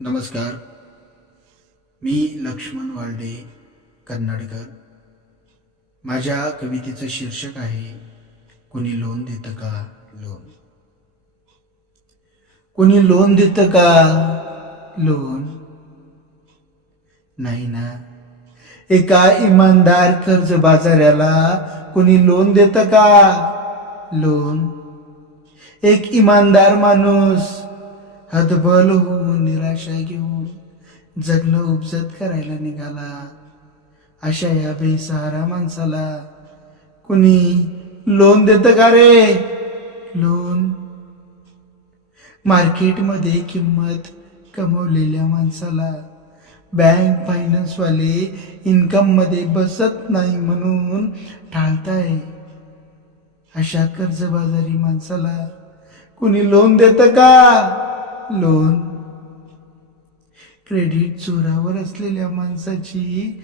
नमस्कार. मी लक्ष्मण वाल्डे कर्नाटकर माझ्या कवितेचं शीर्षक आहे कुणी लोन देतं का लोन? कुणी लोन देतं का लोन? नाही ना. एका इमानदार कर्ज बाजाऱ्याला कुणी लोन देतं का लोन? एक इमानदार माणूस हतबल होऊन निराशा घेऊन जगणं उपजत करायला निघाला. अशा या बेसहारा माणसाला कुणी लोन देतं का रे? लोन? मार्केटमध्ये किंमत कमवलेल्या माणसाला बँक फायनान्सवाले इन्कममध्ये बसत नाही म्हणून टाळताय अशा कर्जबाजारी माणसाला कुणी लोन देतं का? लोन क्रेडिट चोरावर असलेल्या माणसाची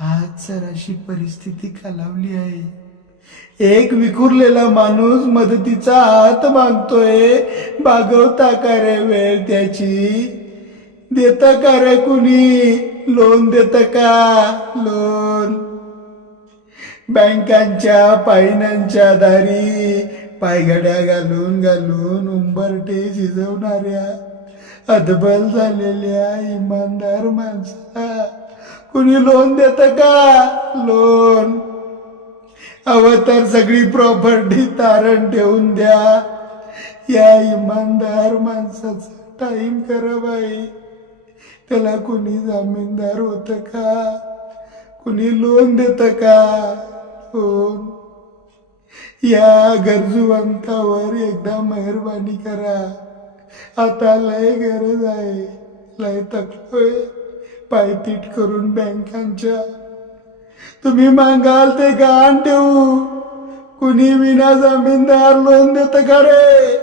आज सराशी परिस्थिती खालावली आहे. एक विखुरलेला माणूस मदतीचा हात मागतोय. बागवता का रे वेळ त्याची. देता का रे कुणी? लोन देता का? लोन बँकांच्या पायनांच्या दारी. पायघड्या घालून घालून उंबरटे शिजवणाऱ्या अदबल झालेल्या इमानदार माणसा. कुणी लोन देत का? लोन. हवं तर सगळी प्रॉपर्टी तारण ठेवून द्या. या इमानदार माणसाचा टाईम करा बाई त्याला कुणी जामीनदार होत का? कुणी लोन देत का? लोन. या गरजूवंतावर एकदा मेहरबानी करा. आता लय गरज आहे. लय तकलोय पायपीट करून बँकांच्या. तुम्ही मागाल ते गहाण ठेवू. कुणी विना जामीनदार लोन देत का रे?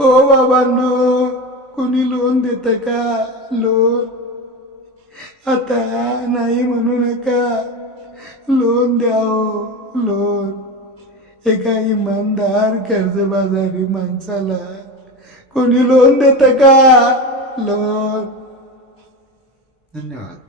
ओ बाबांनो कुणी लोन देत का? लोन? आता नाही म्हणू नका. लोन द्या हो लोन. एका इमानदार कर्जबाजारी माणसाला कोणी लोन देत का? लोन. धन्यवाद.